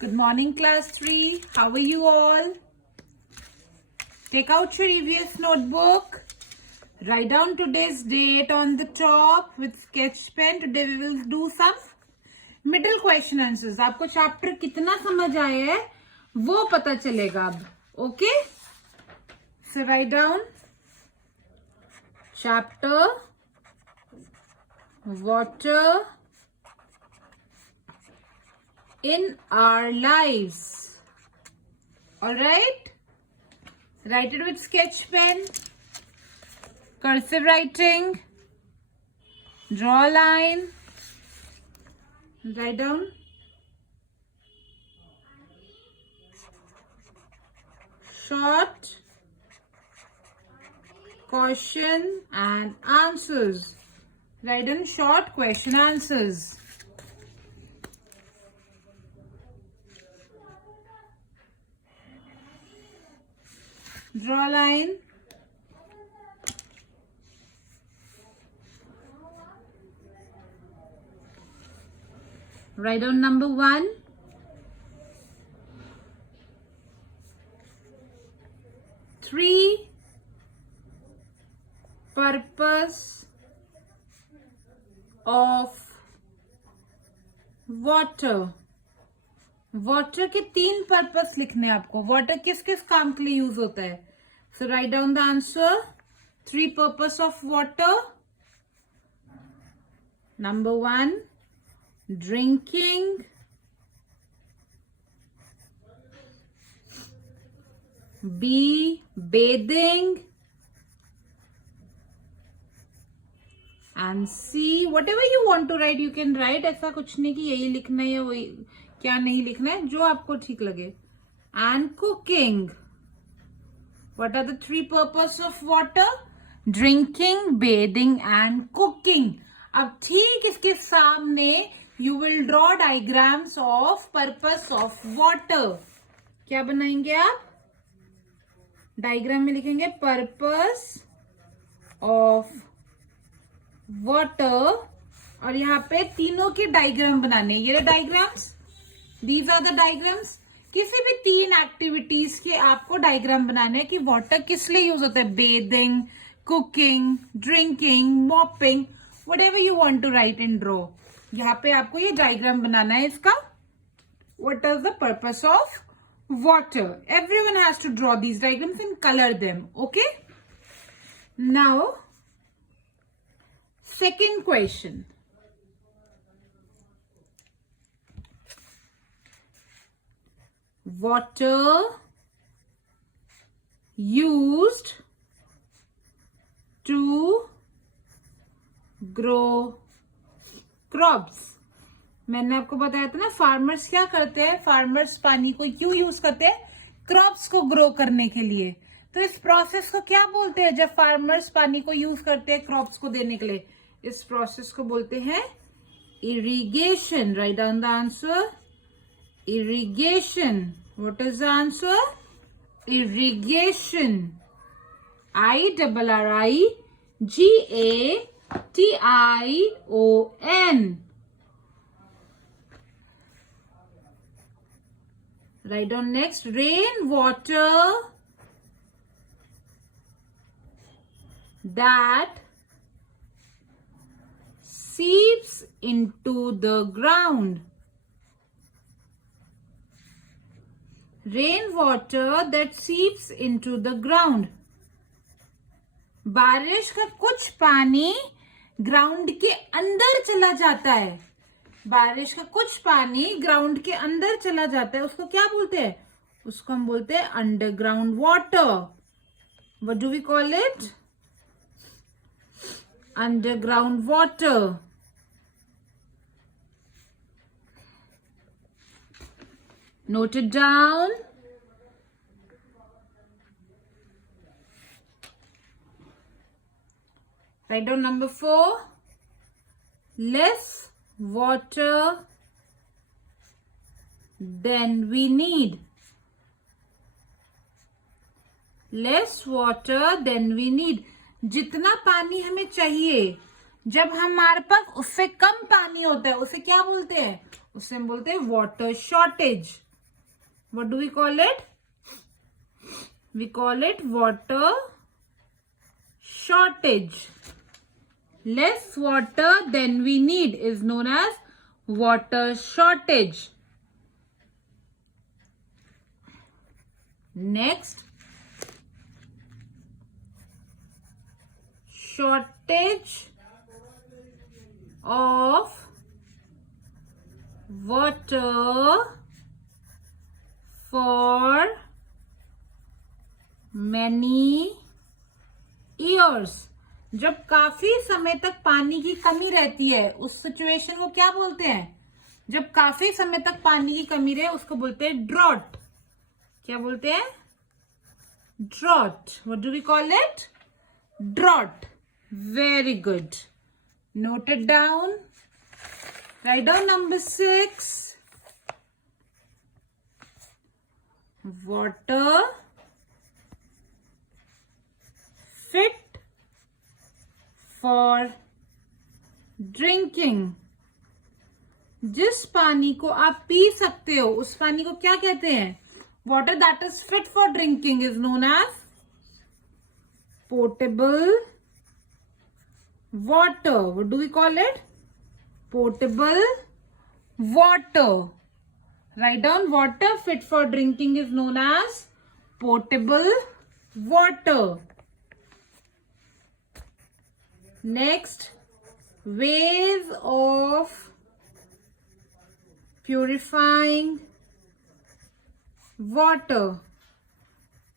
Good morning, class 3. How are you all? Take out your EVS notebook. Write down today's date on the top with sketch pen. Today we will do some middle question answers. आपको चैप्टर कितना समझ आया है वो पता चलेगा अब. Okay? So write down chapter water in our lives. All right? Write it with sketch pen, cursive writing, draw a line, write down short question and answers. Write down short question answers. Draw a line. Write down number 1. Three purpose of water. Water के 3 पर्पस लिखने हैं आपको. वाटर किस किस काम के लिए use होता है? So write down the answer. 3 purpose of water. Number 1 drinking, B bathing, and C whatever you want to write you can write. ऐसा कुछ नहीं कि यही लिखना है या वही क्या नहीं लिखना है, जो आपको ठीक लगे. And cooking. What are the 3 purpose of water? Drinking, bathing and cooking. अब ठीक इसके सामने you will draw diagrams of purpose of water. क्या बनाएंगे आप? डायग्राम में लिखेंगे पर्पस ऑफ वाटर और यहाँ पे तीनों के डायग्राम बनाने. ये diagrams, these are the diagrams. किसी भी 3 एक्टिविटीज के आपको डायग्राम बनाने हैं कि वाटर किस लिए यूज होता है. Bathing, cooking, drinking, mopping, whatever you want to write and draw. यहाँ पे आपको ये डायग्राम बनाना है इसका. What is the purpose of water. Everyone has to draw these diagrams and color them. Okay? Now, second question. Water used to grow crops. मैंने आपको बताया था ना, फार्मर्स क्या करते हैं. फार्मर्स पानी को क्यों यूज करते हैं? क्रॉप्स को ग्रो करने के लिए. तो इस प्रोसेस को क्या बोलते हैं जब फार्मर्स पानी को यूज करते हैं क्रॉप्स को देने के लिए? इस प्रोसेस को बोलते हैं irrigation. Right down the answer. Irrigation. What is the answer? Irrigation. IRRIGATION. Write down next. Rainwater that seeps into the ground. Rainwater that seeps into the ground. बारिश का कुछ पानी ग्राउंड के अंदर चला जाता है. बारिश का कुछ पानी ग्राउंड के अंदर चला जाता है. उसको क्या बोलते हैं? उसको हम बोलते हैं underground water. What do we call it? Underground water. Note it down. Write down number 4. Less water than we need. Less water than we need. जितना पानी हमें चाहिए, जब हमारे पास उससे कम पानी होता है उसे क्या बोलते हैं? उसे हम बोलते हैं water shortage. What do we call it? We call it water shortage. Less water than we need is known as water shortage. Next, shortage of water for many years. जब काफी समय तक पानी की कमी रहती है उस सिचुएशन को क्या बोलते हैं? जब काफी समय तक पानी की कमी रहे उसको बोलते हैं ड्रॉट. क्या बोलते हैं? Drought. What do we call it? Drought. Very good. Note it down. Write down number 6. Water fit for drinking. जिस पानी को आप पी सकते हो उस पानी को क्या कहते हैं? Water that is fit for drinking is known as potable water. What do we call it? Potable water. Write down water fit for drinking is known as potable water. Next, ways of purifying water.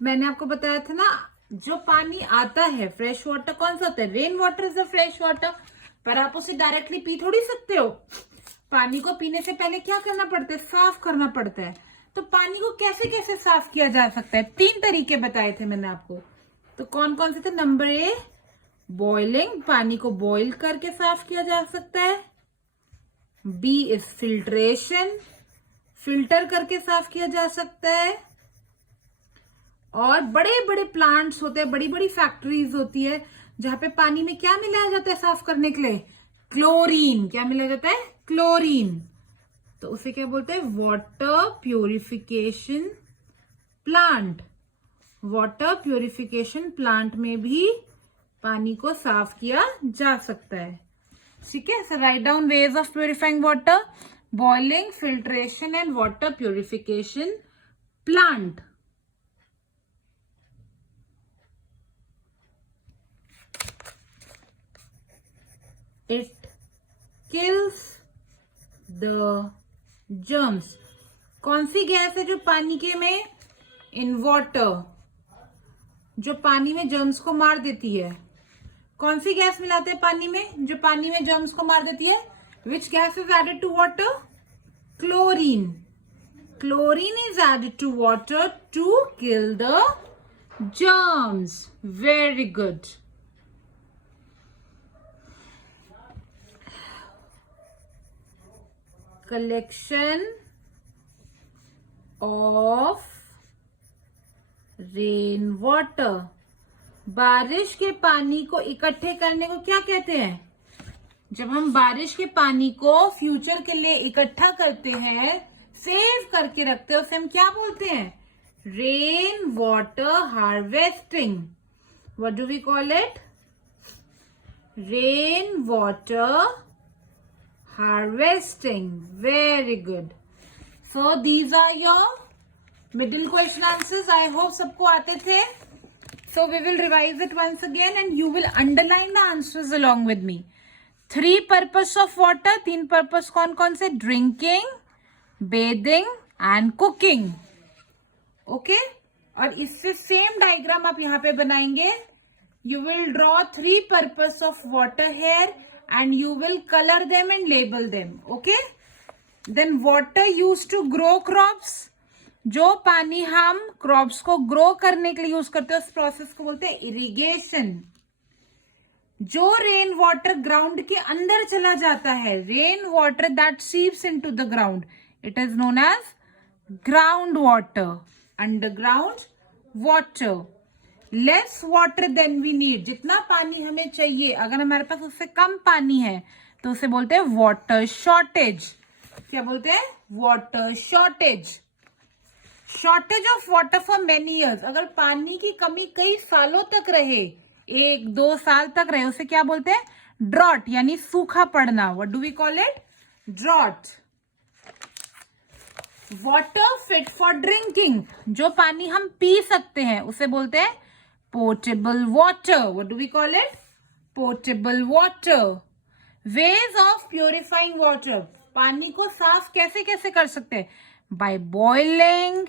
मैंने आपको बताया था ना, जो पानी आता है fresh water कौन सा होता है? Rain water is a fresh water. पर आप उसे डायरेक्टली पी थोड़ी सकते हो. पानी को पीने से पहले क्या करना पड़ता है? साफ करना पड़ता है. तो पानी को कैसे कैसे साफ किया जा सकता है? 3 तरीके बताए थे मैंने आपको. तो कौन कौन से थे? नंबर ए, बॉइलिंग, पानी को बॉइल करके साफ किया जा सकता है. बी इज फिल्ट्रेशन, फिल्टर करके साफ किया जा सकता है. और बड़े बड़े प्लांट्स होते हैं, बड़ी बड़ी फैक्ट्रीज होती है जहां पे पानी में क्या मिलाया जाता है साफ करने के लिए? क्लोरीन. क्या मिलाया जाता है? क्लोरीन. तो उसे क्या बोलते हैं? Water purification plant. Water purification plant में भी पानी को साफ किया जा सकता है. ठीक है. So write down ways of purifying water: boiling, filtration and water purification plant. It kills the germs. कौन सी गैस है जो पानी के में? इन वाटर, जो पानी में जर्म्स को मार देती है. कौन सी गैस मिलाते हैं पानी में जो पानी में जर्म्स को मार देती है? Which gas is added to water? Chlorine. Chlorine is added to water to kill the germs. Very good. Collection of rain water. बारिश के पानी को इकट्ठे करने को क्या कहते हैं? जब हम बारिश के पानी को फ्यूचर के लिए इकट्ठा करते हैं, सेव करके रखते हैं, उसे हम क्या बोलते हैं? Rain water harvesting. What do we call it? Rain water harvesting. Very good. So these are your middle question answers. I hope सबको आते थे. So we will revise it once again and you will underline the answers along with me. 3 purpose of water. 3 purpose कौन कौन से? Drinking, bathing and cooking. Okay? और इससे same diagram आप यहाँ पे बनाएंगे. You will draw 3 purpose of water here. And you will color them and label them. Okay? Then water used to grow crops. जो पानी हम क्रॉप्स को ग्रो करने के लिए यूज करते हैं उस प्रोसेस को बोलते हैं इरिगेशन. जो रेन वाटर ग्राउंड के अंदर चला जाता है, rain water that seeps into the ground, it is known as ground water. Underground water. Less water then we need. जितना पानी हमें चाहिए, अगर हमारे पास उससे कम पानी है तो उसे बोलते हैं वाटर शॉर्टेज. क्या बोलते हैं? Water shortage. Shortage of water for many years, अगर पानी की कमी कई सालों तक रहे, 1-2 साल तक रहे, उसे क्या बोलते हैं? ड्रॉट, यानी सूखा पड़ना. What do we call it? Drought. Water fit for drinking, जो पानी हम पी सकते हैं उसे बोलते हैं portable water. What do we call it? Portable water. Ways of purifying water, पानी को साफ कैसे कैसे कर सकते हैं? By boiling,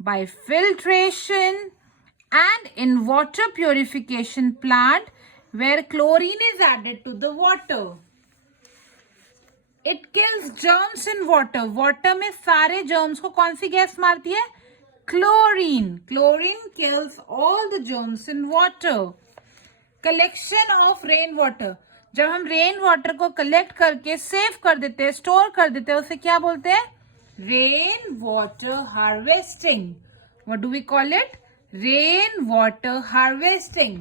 by filtration, and in water purification plant where chlorine is added to the water. It kills germs in water. Water में सारे germs को कौन सी गैस मारती है? Chlorine. Chlorine kills all the germs in water. Collection of rain water, जब हम rain water को कलेक्ट करके सेव कर देते हैं, स्टोर कर देते हैं, उसे क्या बोलते हैं? Rain water harvesting. What do we call it? Rain water harvesting.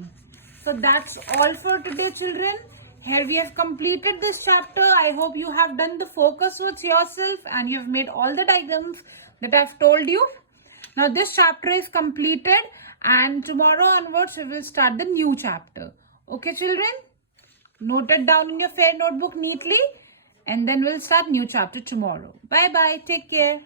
So that's all for today, children. Here we have completed this chapter. I hope you have done the focus words yourself and you have made all the diagrams that I've told you. Now this chapter is completed and tomorrow onwards we will start the new chapter. Okay, children? Note it down in your fair notebook neatly and then we'll start new chapter tomorrow. Bye bye. Take care.